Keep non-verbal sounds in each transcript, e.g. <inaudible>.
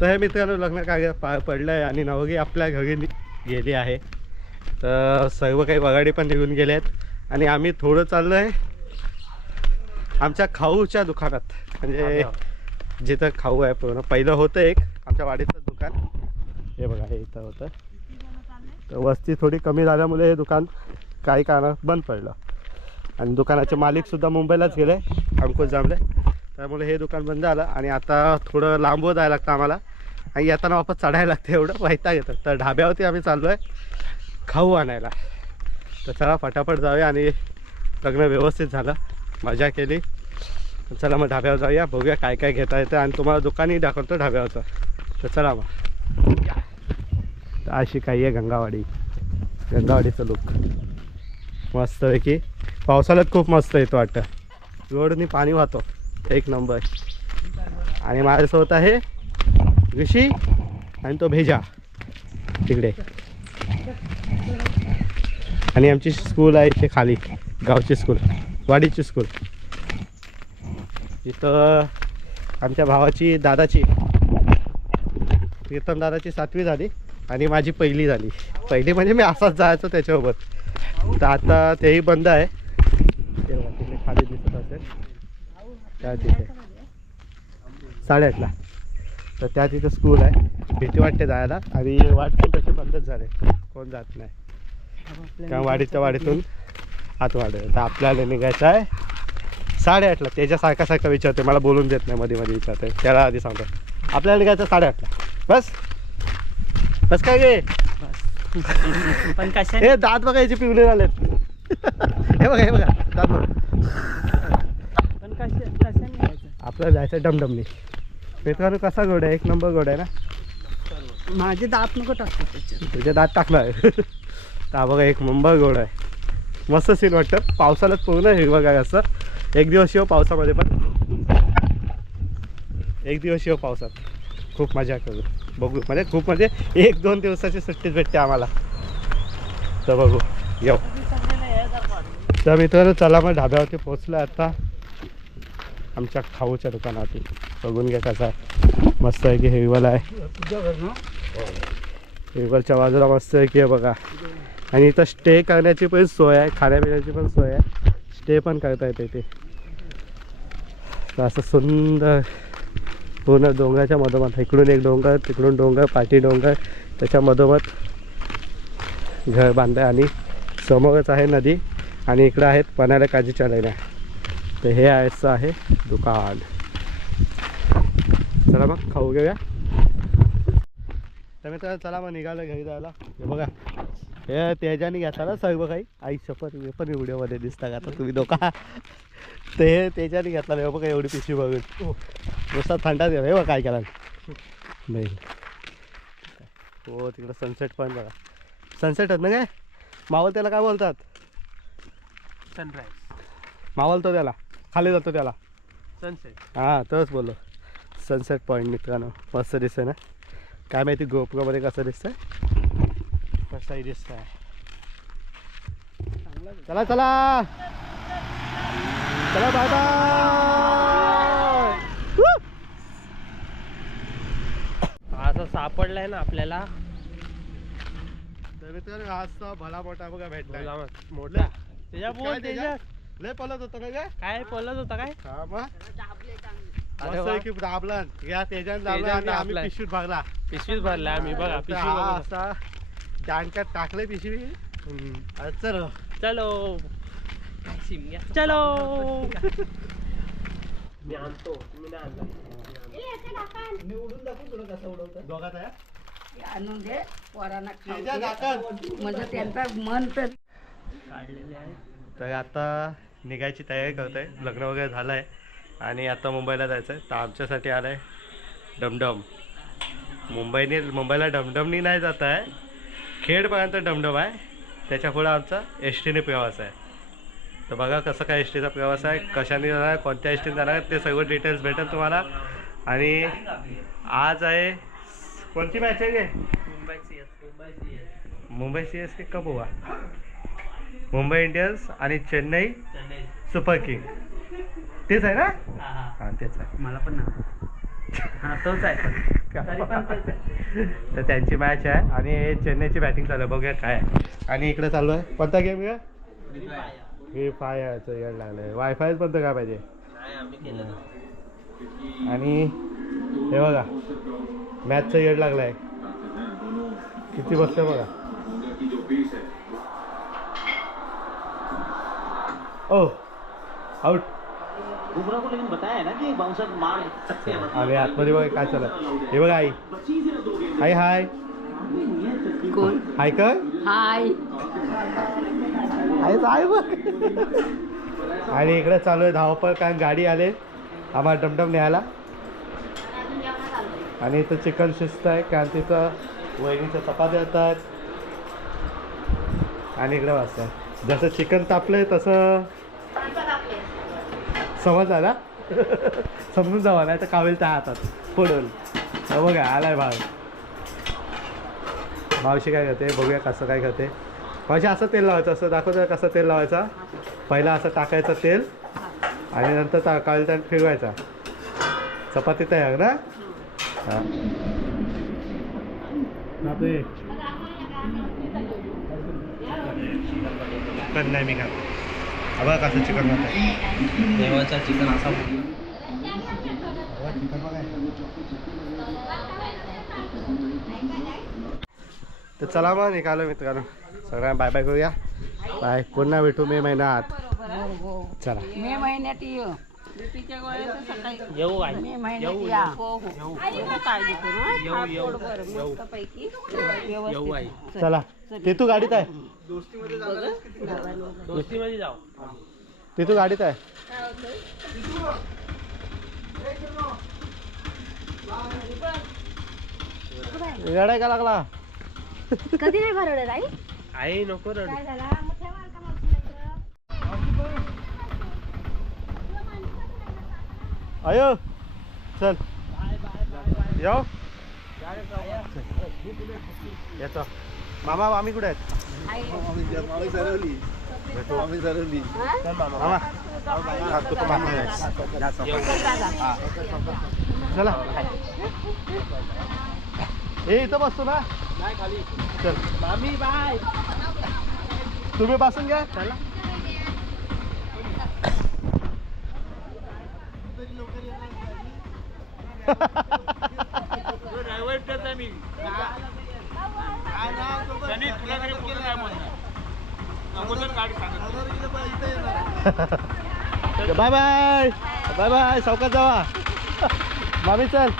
तर हे मित्रांनो लग्न कार्य पार पडलं आहे आणि नवरी आपल्या घरी गेली आहे. तर सर्व काही वगाडी पण निघून गेले आहेत आणि आम्ही थोडं चाललो आहे आमच्या खाऊच्या दुकानात. म्हणजे जिथं खाऊ आहे पूर्ण. पहिलं होतं एक आमच्या वाडीचं दुकान. हे बघा हे इथं होतं. तर वस्ती थोडी कमी झाल्यामुळे हे दुकान काही कारणात बंद पडलं. आणि दुकानाचे मालिकसुद्धा मुंबईलाच गेले. अंकुश जांभळे. त्यामुळे हे दुकान बंद झालं आणि आता थोडं लांबवर जायला लागतं आम्हाला. आणि येताना वापस चढायला लागतं एवढं वैताग येतं. तर ढाब्यावरती आम्ही चाललो आहे खाऊ आणायला. तर चला फटाफट जाऊया आणि लग्न व्यवस्थित झालं. मजा केली. चला मग ढाब्यावर जाऊया. बघूया काय काय घेता येतं. आणि तुम्हाला दुकानही दाखवतो ढाब्यावरचं. तर चला मग. तर अशी काही आहे गंगावाडी. गंगावाडीचं लुक मस्तपैकी पावसाळ्यात खूप मस्त येतो वाटतं. रोडनी पाणी वाहतो. एक नंबर. आणि माझ्यासोबत आहे ऋषी आणि तो भेजा. तिकडे. आणि आमची स्कूल आहे इथे खाली गावची स्कूल वाडीची स्कूल इथं आमच्या भावाची दादाची कीर्तन दादाची सातवी झाली आणि माझी पहिली झाली. पहिली म्हणजे मी असाच जायचो त्याच्यासोबत. तर आता तेही बंद आहे ते बघा, तिकडे खाली दिसत असेल त्या तिथे. साडेआठला. तर त्या तिथं स्कूल आहे. भीती वाटते जायला. आणि वाट पण तसे बंदच झाले. कोण जात नाही. कारण वाडीच्या वाडीतून आत वाढ तर आपल्याला निघायचं आहे. साडेआठला. त्याच्या सारखा सारखा विचारते मला बोलून देत नाही. मध्ये मध्ये विचारते त्याला आधी सांगतो आपल्याला निघायचं साडेआठला. बस. बस काय गे? पण हे दात बघा याचे पिवले झालेत. <laughs> हे बघा हे बघा. दात बघा पण कशा कशाने यायचं आपल्याला जायचं डमडमनी. मित्रांनो कसा गोड आहे? एक नंबर गोड आहे ना? माझे दात नको टाकतो त्याच्यात. तुझे दात टाकणार. तर हा बघा एक नंबर गोड आहे. मस्त सीन वाटतं. पावसाळ्यात पूर्ण हिरवं काय असं एक दिवस येऊ पावसामध्ये पण. एक दिवस येऊ पावसात. खूप मजा करू. बघू. म्हणजे खूप म्हणजे एक दोन दिवसाची सुट्टीच भेटते आम्हाला. तर बघू. येऊ. तर मित्रांनो चला मग ढाब्यावरती पोचलो आता. आमच्या खाऊच्या दुकानात बघून घ्या कसा आहे मस्त आहे की हिरवल आहे. टेबलच्या बाजूला मस्त आहे की बघा. आणि इथं स्टे करण्याची पण सोय आहे खाण्यापिण्याची पण सोय आहे. स्टे पण करता येते इथे. असं सुंदर पूर्ण डोंगराच्या मधोमध. इकडून एक डोंगर तिकडून डोंगर पाठी डोंगर त्याच्या मधोमध घर बांधलं आणि समोरच आहे नदी आणि इकडं आहेत पण्याला काजीच्या लेण्या. तर हे आहेचं आहे. दुकान. चला मग खाऊ घेऊया. तर मित्रांनो चला मग निघालं घरी जायला. हे बघा. हे त्याच्याने घेतला ना सर्व काही. आई शपथ हे पण व्हिडिओमध्ये दिसता का आता तुम्ही दोघा? ते हे त्याच्याने घेतला हे बघा एवढी पिशवी बघून. नुसता थंडाच हे बघा काय केला. नाही. हो तिकडं सनसेट पण बघा. सनसेट ना काय? मावल त्याला काय बोलतात? सनराईज मावलतो त्याला. खाली जातो त्याला. सनसेट हां तोच बोललो. सनसेट पॉईंट मित्रांनो. मस्त दिसतंय ना? काय माहिती गोपुरामध्ये कसं दिसतंय? कसंही दिसतंय. चला चला. चला बाय बाय असं सापडलाय ना आपल्याला. तर मित्रांनो आज भला मोठा बघा भेटला मोठा. त्याच्या बोल त्याच्या? लय पळत होतं का काय काय बोलत होता काय? हा मग? अरे मस्त वा. आहे की दाबलं या तेजान दाबलं तेजान आम्ही. पिशवीत भागला पिशवीच भरला आम्ही बघा तर पिशवी हा बघा. असा दांडक्यात टाकले पिशवी. हम्म. अरे चल. चलो. चलो. मी आणतो. मी नाही आणला. दोघात आहे आणून दे पोरांना खाऊ तेजा दे. दाखल. म्हणजे त्यांचं मन तर काढलेले आहे. तर आता निघायची तयारी करतोय. लग्न वगैरे झालं आहे आणि आता मुंबईला जायचं आहे तर आमच्यासाठी आलं आहे डमडम. मुंबईने मुंबईला डमडमनी नाही जात आहे. खेडपर्यंत डमडम आहे. त्याच्या पुढं आमचा एस टीने प्रवास आहे. तर बघा कसं काय एस टीचा प्रवास आहे कशाने जाणार कोणत्या एस टीने जाणार ते सगळं डिटेल्स भेटेल तुम्हाला. आणि आज आहे कोणती मॅच आहे गे? Mumbai C S Mumbai C S Mumbai C S K कब हुआ मुंबई इंडियन्स आणि चेन्नई सुपर किंग. तेच आहे ना? हा हा. हां तेच आहे. मला पण ना हा <laughs> तोच आहे तर त्यांची मॅच आहे आणि चेन्नईची बॅटिंग चालू आहे. बघूया काय आहे. आणि इकडे चालू आहे. कोणता गेम आहे? फ्री फायरचं येड लागलंय. वायफायच पण तर काय पाहिजे आणि हे बघा. मॅचचं येड लागलाय. किती बसतंय बघा. ओ आउट बुमराह को लेकिन बताया है ना कि बाउंसर मार सकते हैं आणि आतमध्ये बघा काय चालू आहे. हे बघा आई. हाय हाय कोण? हाय कर हाय आहे आहे बघ आणि इकडे चालू आहे धावपळ कारण गाडी आले. आम्हाला डमडम न्यायला. आणि इथं चिकन शिस्त आहे कारण तिथं वहिनीचं चपात्या येतात. आणि इकडे वाजतात जसं चिकन तापलंय तसं समजला ना <laughs> समजून जावा नाही तर कावेल त्या हातात. पडल. बघा आलाय भाग मावशी काय करते? बघूया कसं काय करते मावशी असं तेल लावायचं असं दाखवतं कसं तेल लावायचा? पहिला असं टाकायचं तेल आणि नंतर ता कावेल त्यात फिरवायचा. चपाती तयार ना? हां. चिकन नाही मी खात. हा बघा कसं चिकन खात देवाचा चिकन असा तर चला मग निघालो मित्रांनो. सगळ्यांना बाय बाय करूया. बाय पुन्हा भेटू मे महिन्यात. चला. मे महिन्यात येऊ महिन्यात या. येऊ. येऊ येऊ. चला. ते तू गाडीत आहे. जाऊ. ते तू गाडीत आहे. रडाय का लागला? कधी नाही भरवलं आई आई नको रडू. काय झाला? मग ठेवा का मग अयो चल. येऊ येतो मामा मामी कुठे आहेत. चल मामा. हा, तू पण मामा आहे. जा, चल. चला. हे इथं बसतो ना. चल. मामी बाय. तुम्ही बसून घ्या चला. <laughs> <laughs> ड्रायव्हर करता मी. <laughs> Bye bye. Bye bye. सावकाश जावा. <laughs> मामी चल.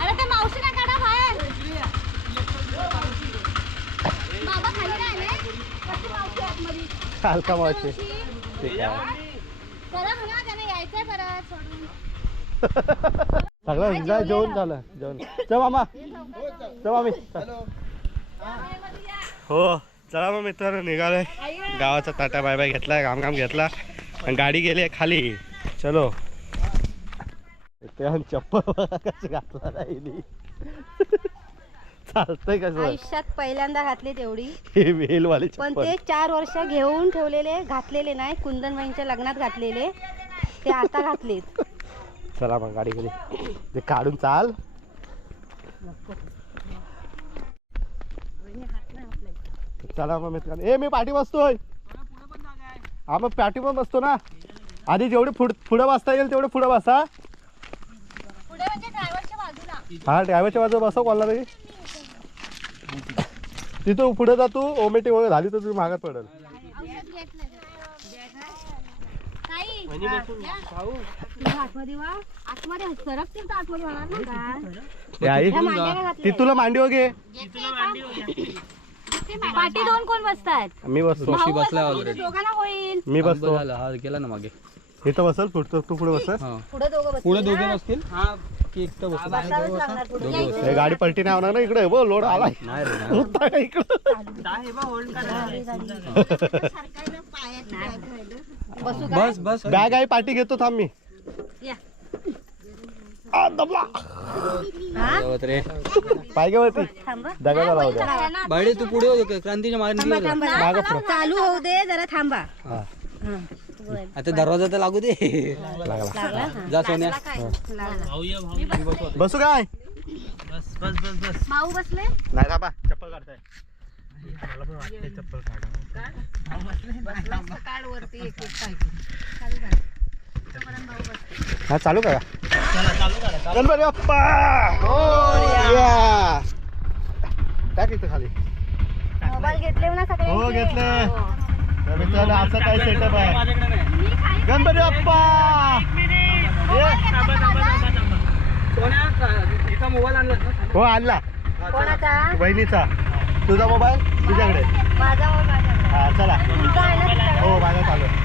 अरे ते मावशी ना काढा बाहेर. बाबा खाली काय आले कशी मावशी आतमध्ये हलका मावशी. मावशी, ठीक आहे. परत म्हणा त्याने यायचंय परत सोडून. <laughs> सगळं एन्जॉय जेवण झालं जेवण चल मामा. चल. हो चला मग मित्रांनो निघालोय. गावाचा टाटा बाय बाय घेतला काम काम घेतला. आणि गाडी गेली खाली. चलो. ते चप्पल कशी घातला राहिली चालतंय कसं आयुष्यात पहिल्यांदा घातली तेवढी. हे वेलवाली पण चप्पल ते चार वर्ष घेऊन ठेवलेले घातलेले नाही कुंदनबाईंच्या लग्नात घातलेले. ते आता घातलेत. चला मग गाडी गेली. ते काढून चाल. चला मग मित्रांनो. ए मी पाठी बसतोय. हा मग पाठी पण बसतो ना. आधी जेवढे पुढ पुढे बसता येईल तेवढे पुढे बसा. पुढे म्हणजे ड्रायव्हरच्या बाजूला. हा ड्रायव्हरच्या बाजूला बसव कोणाला तरी तिथं पुढे जा तू ओमेटी वगैरे झाली तर तुम्ही मागत पडेल. आतमध्ये आतमध्ये सरकतील तर आतमध्ये होणार ना हे आई. ती तुला मांडी घे पाठी दोन कोण बसतात? मी बसतो. भाऊ बसला दोघांना होईल. मी बसतो. हा गेला ना मागे. इथं बसल पुढचं तू पुढे बसल. पुढे दोघं बसतील पुढे ना? दोघे नसतील हा की एकटं बसतो बसावंच लागणार पुढे. यायचं. हे गाडी पलटी नाही होणार ना इकडे. बो लोड आलाय नाही रे नाही. होता का इकडं. बसू का? बस बस. बॅग आहे पाठी घेतो थांब मी. या. आ, दमला हा? जावत रे पाय घे वरती. थांबा दगाला राहू द्या. चला, ना. बाळे तू पुढे होतो क्रांतीच्या मागे थांबा, थांबा. मागं चालू होऊ दे जरा थांबा. हा. हा. आता दरवाजा तर लागू दे. लागला. जा सोन्या. भाऊ बसू काय? बस बस बस बस. माऊ बसले? नाही थांबा चप्पल काढताय. मला पण वाटते चप्पल काढा काढ वरती एक एक पाय. हा चालू करा. चला चालू करा गणपती बाप्पा! या. टाक इथं खाली. मोबाईल घेतले ना सगळे? हो घेतले. तर मित्रांनो असं काय सेटअप आहे. गणपती बाप्पा. हो आणला. कोणाचा? बहिणीचा तुझा मोबाईल? तुझ्याकडे. माझा मोबाईल. माझ्याकडे. हा चला? हो माझा चालू आहे.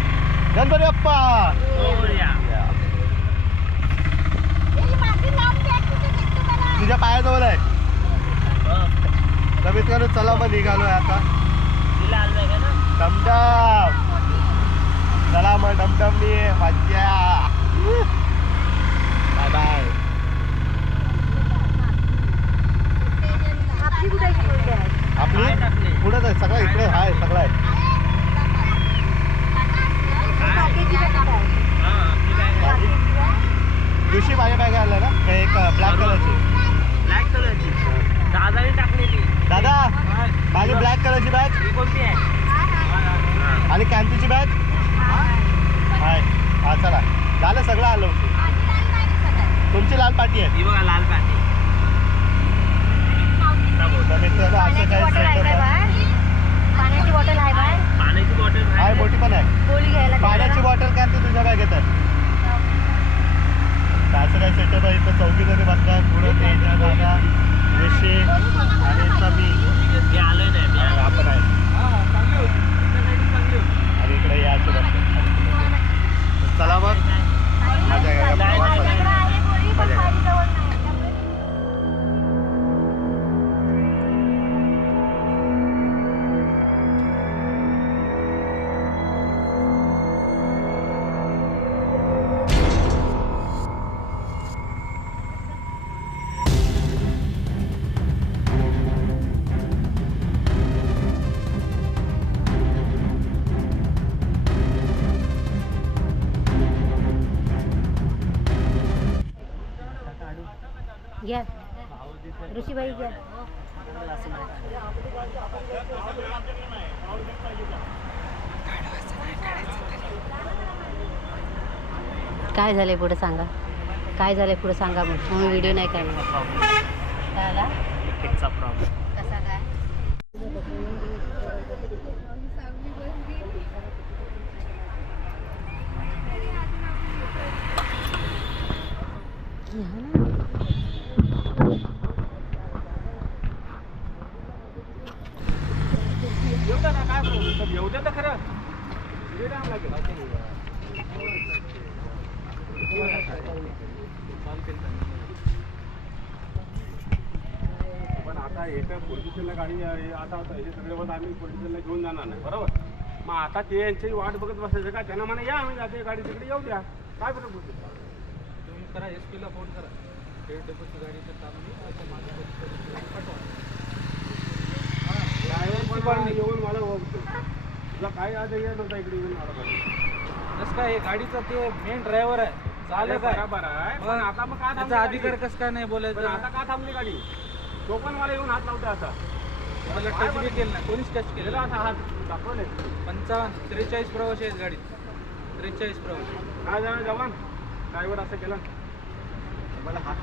गणपती बाप्पा तुझ्या पायाजवळ आहे. तर मित्रांनो चला मग निघालोय आता. डमडम. चला मग डमडमनी मज्जा बाय बाय. आपली पुढेच आहे? सगळं इकडे आहे सगळं आहे. दिवशी माझ्या बॅग आल्या ना? एक ब्लॅक कलरची ब्लॅक कलरची दादाने टाकलेली. दादा? माझी ब्लॅक कलरची बॅग ही कोणती आहे? आणि कॅन्टीची बॅग आहे हा चला. झालं सगळं आलं. होतं तुमची लाल पाटी आहे. ही बघा लाल पाटी. तर मित्रांनो असं पाण्याची काय काय? पाण्याची बॉटल आहे बाळ? पाण्याची बॉटल आहे मोठी पण आहे. गोळी घ्यायला पाण्याची. बॉटल कॅन्टी तुझ्या बॅगेत आहे असं काय सेटअप आहे? इथं चौकी जणी बसतात पुढं तेजा दादा ऋषी आणि इथं मी आलोय नाही आपण आहे. घ्या. ऋषीबाई घ्या. काय झालंय पुढे सांगा? काय झालंय पुढे सांगा मग? मग व्हिडिओ नाही करणार. काय? आला? तिकीटचा प्रॉब्लेम कसा काय पण आता एका पोलिटिशियनला गाडी आता हे सगळे बस आम्ही पोलिटिशियनला घेऊन जाणार नाही बरोबर? मग आता ते यांची वाट बघत बसायचं का? त्यांना म्हणा या आम्ही जाते गाडी तिकडे येऊ द्या. काय बरं बोलतो तुम्ही करा एस पीला फोन करा. रेड डेपोची गाडीचं काम नाही येऊन मला तुला काय आज ये नव्हता इकडे येऊन मला. कसं काय हे गाडीचा ते मेन ड्रायव्हर आहे. चालक आहे बरोबर आहे. पण आता मग का थांबली त्याचा गाडी? अधिकार कसं काय नाही पण बोलायचं आता का थांबली गाडी? तो पण मला येऊन हात लावतो आता. मला टच बी केलं नाही कोणीच टच केलेला केलेला असा हात. दाखवले? पंचावन्न त्रेचाळीस प्रवासी आहेत गाडीत. त्रेचाळीस प्रवासी. काय झालं जवान? ड्रायव्हर असं केलं? मला हात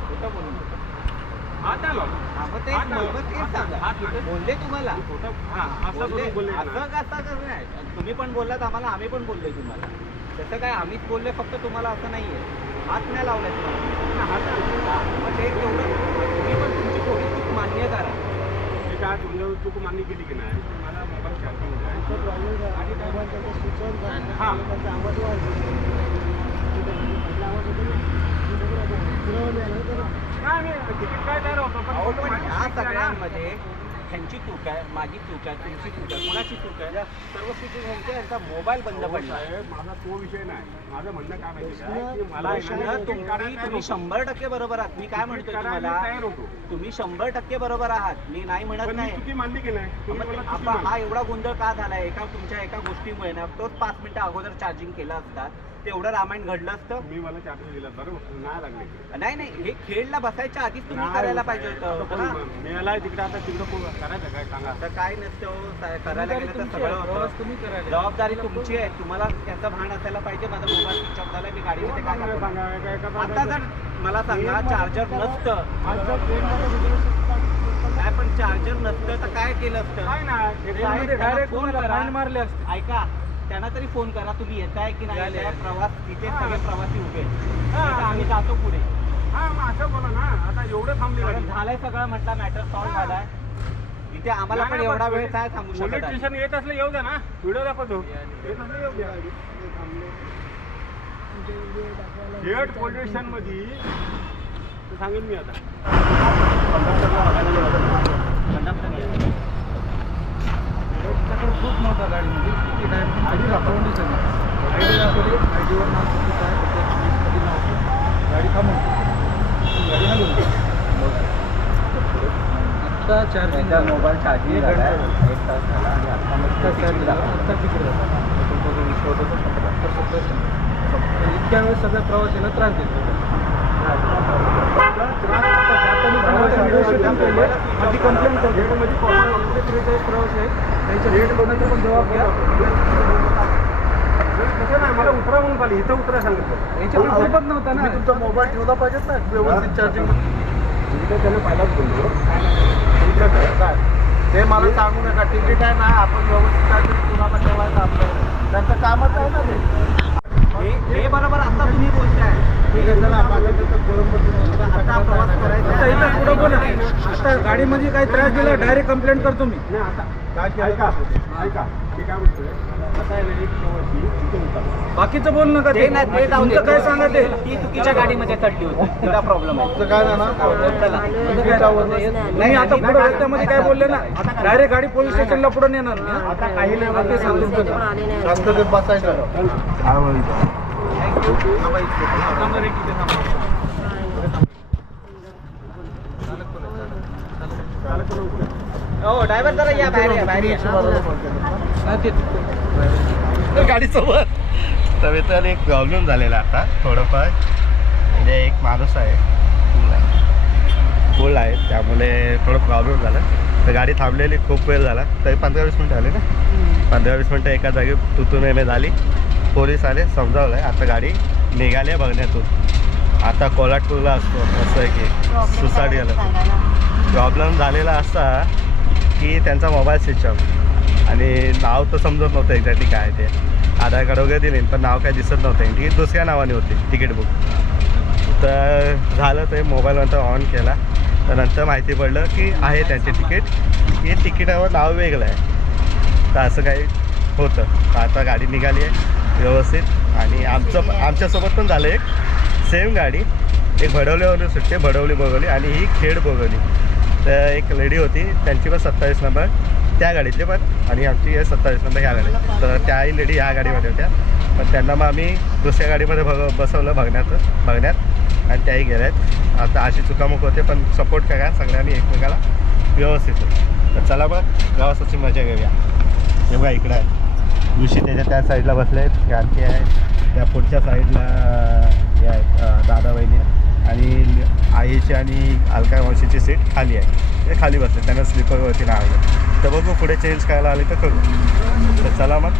खोटं बोलू नका. हात आलो. हात आलो. हात इथे- बोलले तुम्हाला. खोटं हा असं बोलले. करून बोलले असं ना. कसं कसं नाही तुम्ही पण बोललात आम्हाला आम्ही पण बोललोय तुम्हाला. तसं काय आम्हीच बोलले फक्त तुम्हाला असं नाहीये. हात नाही लावलाय तुम्हाला. हात आलो. हा, मग ते तेवढं तुम्ही पण तुमची थोडी चूक मान्य करा. मी काय तुमच्यावर चूक मान्य केली की नाही? मला मोबाईल शॅकिंग हा. सगळ्यांमध्ये ह्यांची चूक आहे माझी चूक आहे तुमची चूक आहे कोणाची चूक आहे? सर्व यांचा मोबाईल बंद हो पडला. माझा तो विषय नाही. माझं म्हणणं काय माहिती मला तुम्ही तुम्ही शंभर टक्के बरोबर आहात. मी काय म्हणतोय तुम्हाला? तुम्ही शंभर टक्के बरोबर आहात. मी नाही म्हणत नाही. मानली की नाही. हा. एवढा गोंधळ का झालाय? एका तुमच्या एका गोष्टीमुळे ना तोच पाच मिनिटं अगोदर चार्जिंग केला असतात तेवढं रामायण घडलं असतं? मी मला चार्जर दिला बरोबर नाही लागले. नाही नाही हे खेळला बसायच्या आधीच तुम्ही नाही, करायला पाहिजे आता होतं ना. मिळालाय तिकडे आता तिकडे कोण करायचं काय सांगा? तर काय नसतं हो, सा- करायला गेलं तर सगळं होतं. जबाबदारी तुमची आहे तुम्हाला त्याचं भान असायला पाहिजे माझा मोबाईल स्विच ऑफ झाला मी गाडीमध्ये काय? सांगा, काय- आता जर मला सांगा चार्जर नसतं. काय पण चार्जर नसतं तर काय केलं असतं? काय फोन करा. मारले असते. ऐका त्यांना तरी फोन करा तुम्ही येताय की नाही. येताय प्रवास तिथे सगळे प्रवासी उभे आहेत. हा. आता आम्ही जातो पुढे. हा मग असं बोला ना. आता एवढं थांबली कारण झालंय सगळं म्हटलं मॅटर सॉल्व्ह झालाय. इथे आम्हाला पण एवढा वेळ काय थांबू पोलीस शकत आहे? स्टेशन येत असलं येऊ द्या ना. व्हिडिओ दाखवतो. येत असलं येऊ द्या. थेट पोलीस स्टेशनमध्ये सांगेन मी आता. खूप नव्हता गाडीमध्ये किती टाइम आधी दाखवून आय डी दाखवली आय डीवर नाव चुकीचं आहे लिस्टमध्ये नाव. गाडी थांबवली गाडी हलवून आत्ता चार्जिंग मोबाईल चार्जिंग घंटा एक तास झाला आणि आता मग आत्ता चार्जिंग आत्ता तिकीट इतक्या वेळेस सगळ्या प्रवाशाला त्रास देतो. माझी कंप्लेंट करतो. त्रेचाळीस प्रवासी आहेत त्यांच्या रेट कोणाचा पण जबाब घ्या. कसं नाही मला उतरा म्हणून पाहिजे इथं उतरा सांगितलं. याच्यावर सोबत नव्हता ना. तुमचा मोबाईल ठेवला पाहिजेत ना? व्यवस्थित चार्जिंग त्यानं पहिलाच बोललो? काय? ते मला सांगू नका. तिकीट आहे ना आपण व्यवस्थित चार्जिंग कुणाला ठेवायचं आपलं त्यांचं कामच आहे ना ते हे हे बरोबर आता तुम्ही बोलताय ठीक आहे चला माझ्याकडे तर आता प्रवास करायचा आता इथं पुढं बोला आता गाडीमध्ये काही त्रास दिला डायरेक्ट कंप्लेंट करतो मी. नाही आता काय केलं? ऐका का? ऐका. ते काय म्हणतोय आता आहे ना एक प्रवासी इथे उतरला बाकीचं बोल नका ते? नाही ते. तुमचं काय सांगा ते? ती चुकीच्या गाडीमध्ये चढली होती. प्रॉब्लेम आहे. तुमचं काय ना चला. नाही आता पुढे रस्त्यामध्ये काय बोलले ना? डायरेक्ट गाडी पोलीस स्टेशनला पुढे नेणार. मी, हा. आता काही नाही ते बसायचं इथे थांबा. हो ड्रायव्हर जरा या बाहेर या बाहेर गाडीसोबत. एक प्रॉब्लेम झालेला आता थोडंफार. म्हणजे एक माणूस आहे. पूल आहे पूल आहे त्यामुळे थोडं प्रॉब्लेम झाला. तर गाडी थांबलेली खूप वेळ झाला. तरी पंधरा वीस मिनटं आले ना? पंधरा वीस मिनटं एका जागी तुतून येणे झाली. पोलीस आले समजावलं आहे आता गाडी निघाली आहे बघण्यातून. आता कोल्हाटपूरला असतो. असं आहे की सुसाट गेलं. प्रॉब्लेम झालेला असा की त्यांचा मोबाईल स्विच ऑफ आणि नाव तर समजत नव्हतं एक्झॅक्टली काय ते. आधार कार्ड वगैरे दिले पण नाव काय दिसत नव्हतं. तिकीट दुसऱ्या नावाने होती तिकीट बुक तर झालं ते मोबाईलनंतर ऑन केला. तर नंतर माहिती पडलं की आहे त्यांचे तिकीट हे तिकिटावर नाव वेगळं आहे. तर असं काही होतं. तर आता गाडी निघाली आहे व्यवस्थित. आणि आमचं आमच्यासोबत पण झालं एक. सेम गाडी. एक भडवलीवरून सुटते भडवली बघवली आणि ही खेड बघवली तर एक लेडी होती त्यांची पण सत्तावीस नंबर त्या गाडीतली पण. आणि आमची आहे सत्तावीस नंबर ह्या गाडीत. तर त्याही लेडी ह्या गाडीमध्ये होत्या. पण त्यांना मग आम्ही दुसऱ्या गाडीमध्ये बघ बसवलं बघण्यात बघण्यात. आणि त्याही गेल्या आहेत आता अशी चुकामुक होते पण सपोर्ट करा. सगळ्यांनी एकमेकाला व्यवस्थित तर चला मग प्रवासाची मजा घेऊया. हे बघा इकडं आहे. ऋषी त्याच्या त्या साईडला बसले आहेत आणखी आहे. त्या पुढच्या साईडला हे आहेत दादा बहिणी आणि आईची आणि अलका मावशीची सीट खाली आहे. ते खाली बसले त्यांना स्लीपरवरती नाही आवडत. तर बघू पुढे चेंज करायला आले तर करू. तर चला मग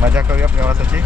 मजा करूया प्रवासाची.